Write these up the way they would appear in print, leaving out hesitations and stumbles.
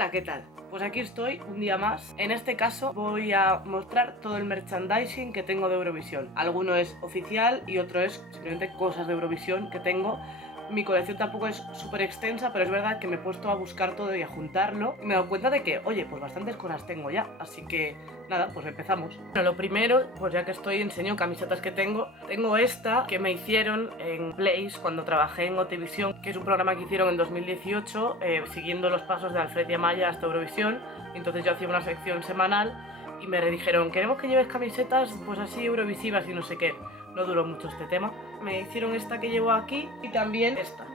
Hola, ¿qué tal? Pues aquí estoy un día más. En este caso voy a mostrar todo el merchandising que tengo de Eurovisión. Alguno es oficial y otro es simplemente cosas de Eurovisión que tengo. Mi colección tampoco es súper extensa, pero es verdad que me he puesto a buscar todo y a juntarlo. Y me he dado cuenta de que, oye, pues bastantes cosas tengo ya. Así que, nada, pues empezamos. Bueno, lo primero, pues ya que estoy, enseño camisetas que tengo. Tengo esta que me hicieron en Blaze cuando trabajé en OTVision, que es un programa que hicieron en 2018, siguiendo los pasos de Alfred y Amaya hasta Eurovisión. Entonces yo hacía una sección semanal y me dijeron, queremos que lleves camisetas pues así eurovisivas y no sé qué. No duró mucho este tema. Me hicieron esta que llevo aquí y también esta,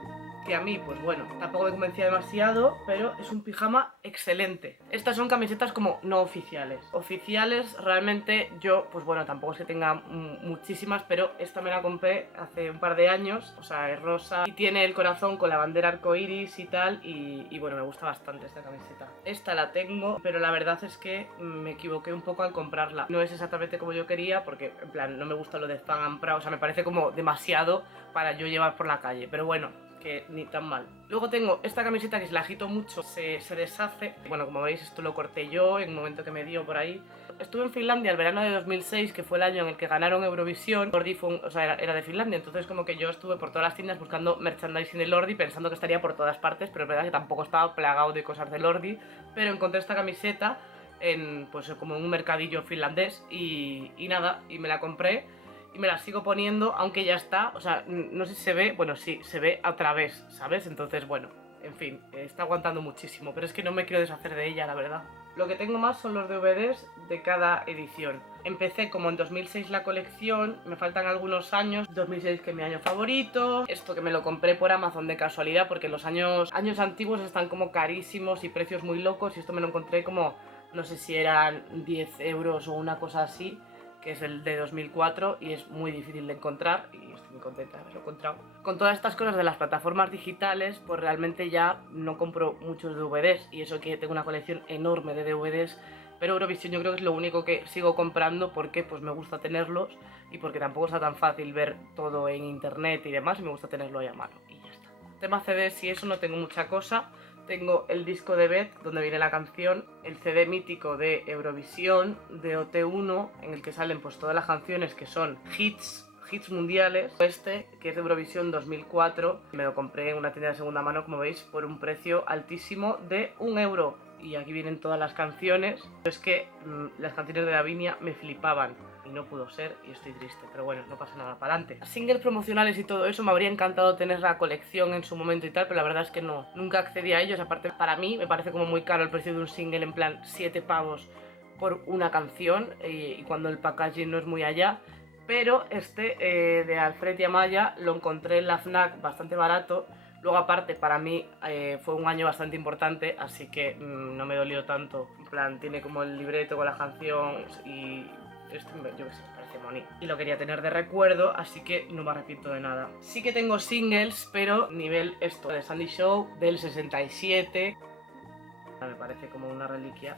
que a mí, pues bueno, tampoco me convencía demasiado, pero es un pijama excelente. Estas son camisetas como no oficiales. Oficiales, realmente yo, pues bueno, tampoco es que tenga muchísimas, pero esta me la compré hace un par de años, o sea, es rosa y tiene el corazón con la bandera arcoiris y tal, y bueno, me gusta bastante esta camiseta. Esta la tengo, pero la verdad es que me equivoqué un poco al comprarla. No es exactamente como yo quería, porque en plan, no me gusta lo de Fan and Proud, o sea, me parece como demasiado para yo llevar por la calle, pero bueno, que ni tan mal. Luego tengo esta camiseta que si la agito mucho se deshace. Bueno, como veis, esto lo corté yo en un momento que me dio por ahí. Estuve en Finlandia el verano de 2006, que fue el año en el que ganaron Eurovisión. Lordi fue o sea, era de Finlandia, entonces como que yo estuve por todas las tiendas buscando merchandising de Lordi, pensando que estaría por todas partes, pero es verdad que tampoco estaba plagado de cosas de Lordi. Pero encontré esta camiseta en, pues como en un mercadillo finlandés y nada, y me la compré. Y me la sigo poniendo, aunque ya está, o sea, no sé si se ve, bueno, sí, se ve a través, ¿sabes? Entonces, bueno, en fin, está aguantando muchísimo, pero es que no me quiero deshacer de ella, la verdad. Lo que tengo más son los DVDs de cada edición. Empecé como en 2006 la colección, me faltan algunos años, 2006 que es mi año favorito, esto que me lo compré por Amazon de casualidad porque los años antiguos están como carísimos y precios muy locos y esto me lo encontré como, no sé si eran 10 euros o una cosa así, que es el de 2004 y es muy difícil de encontrar y estoy muy contenta de haberlo encontrado. Con todas estas cosas de las plataformas digitales, pues realmente ya no compro muchos DVDs y eso que tengo una colección enorme de DVDs, pero Eurovisión yo creo que es lo único que sigo comprando porque pues me gusta tenerlos y porque tampoco está tan fácil ver todo en internet y demás y me gusta tenerlo ahí a mano y ya está. Tema CDs y eso no tengo mucha cosa. Tengo el disco de Beth, donde viene la canción, el CD mítico de Eurovisión, de OT1, en el que salen pues todas las canciones que son hits mundiales. Este, que es de Eurovisión 2004, me lo compré en una tienda de segunda mano, como veis, por un precio altísimo de 1 euro. Y aquí vienen todas las canciones. Es que las canciones de Lavinia me flipaban y no pudo ser y estoy triste, pero bueno, no pasa nada, para adelante. Singles promocionales y todo eso, me habría encantado tener la colección en su momento y tal, pero la verdad es que no, nunca accedí a ellos. Aparte, para mí me parece como muy caro el precio de un single, en plan 7 pavos por una canción y cuando el packaging no es muy allá. Pero este de Alfred y Amaya lo encontré en la FNAC bastante barato. Luego aparte para mí fue un año bastante importante, así que no me dolió tanto. En plan, tiene como el libreto con la canción y esto, yo qué sé, me parece bonito. Y lo quería tener de recuerdo, así que no me arrepiento de nada. Sí que tengo singles, pero nivel esto, de Sandy Show, del 67. Me parece como una reliquia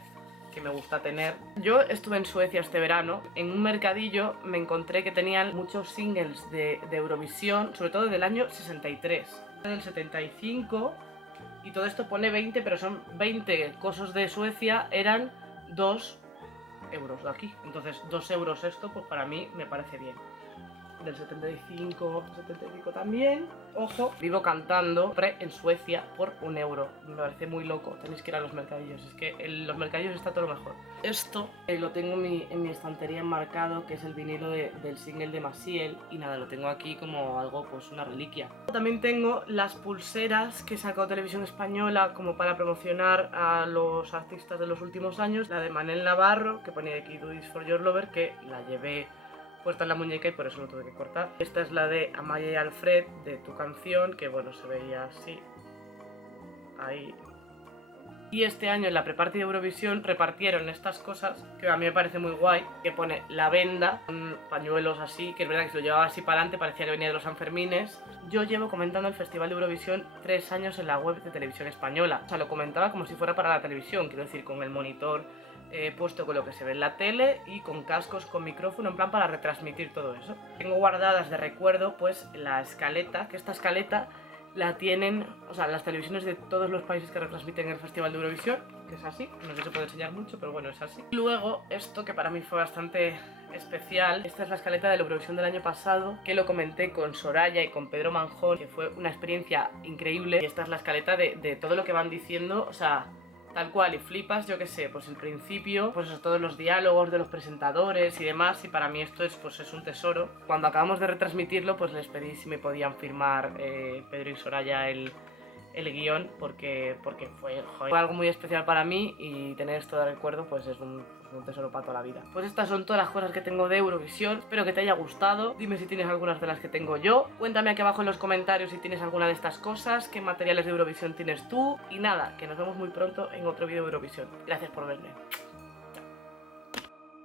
que me gusta tener. Yo estuve en Suecia este verano, en un mercadillo me encontré que tenían muchos singles de Eurovisión, sobre todo del año 63, del 75, y todo esto pone 20, pero son 20 cosas de Suecia, eran 2 euros de aquí, entonces 2 euros esto, pues para mí me parece bien. Del 75 también. Ojo, vivo cantando en Suecia por 1 euro. Me parece muy loco, tenéis que ir a los mercadillos. Es que en los mercadillos está todo lo mejor. Esto lo tengo en mi estantería enmarcado, que es el vinilo del single de Maciel. Y nada, lo tengo aquí como algo, pues una reliquia. También tengo las pulseras que sacó Televisión Española como para promocionar a los artistas de los últimos años. La de Manel Navarro, que ponía aquí Do This For Your Lover, que la llevé puesta en la muñeca y por eso lo tuve que cortar. Esta es la de Amaya y Alfred, de Tu Canción, que bueno, se veía así, ahí. Y este año en la pre-party de Eurovisión repartieron estas cosas, que a mí me parece muy guay, que pone la venda, con pañuelos así, que es verdad que si lo llevaba así para adelante parecía que venía de los Sanfermines. Yo llevo comentando el Festival de Eurovisión 3 años en la web de Televisión Española. O sea, lo comentaba como si fuera para la televisión, quiero decir, con el monitor puesto con lo que se ve en la tele y con cascos, con micrófono, en plan para retransmitir todo eso. Tengo guardadas de recuerdo pues la escaleta, que esta escaleta la tienen, o sea, las televisiones de todos los países que retransmiten el Festival de Eurovisión, que es así, no sé si se puede enseñar mucho, pero bueno, es así. Luego, esto que para mí fue bastante especial, esta es la escaleta de la Eurovisión del año pasado, que lo comenté con Soraya y con Pedro Manjón, que fue una experiencia increíble, y esta es la escaleta de todo lo que van diciendo, o sea, tal cual, y flipas, yo qué sé, pues el principio, pues eso, todos los diálogos de los presentadores y demás, y para mí esto es, pues es un tesoro. Cuando acabamos de retransmitirlo, pues les pedí si me podían firmar Pedro y Soraya el guión, porque fue, joder, fue algo muy especial para mí, y tener esto de recuerdo pues es un tesoro para toda la vida. Pues estas son todas las cosas que tengo de Eurovisión, espero que te haya gustado, dime si tienes algunas de las que tengo yo, cuéntame aquí abajo en los comentarios si tienes alguna de estas cosas, qué materiales de Eurovisión tienes tú, y nada, que nos vemos muy pronto en otro vídeo de Eurovisión. Gracias por verme.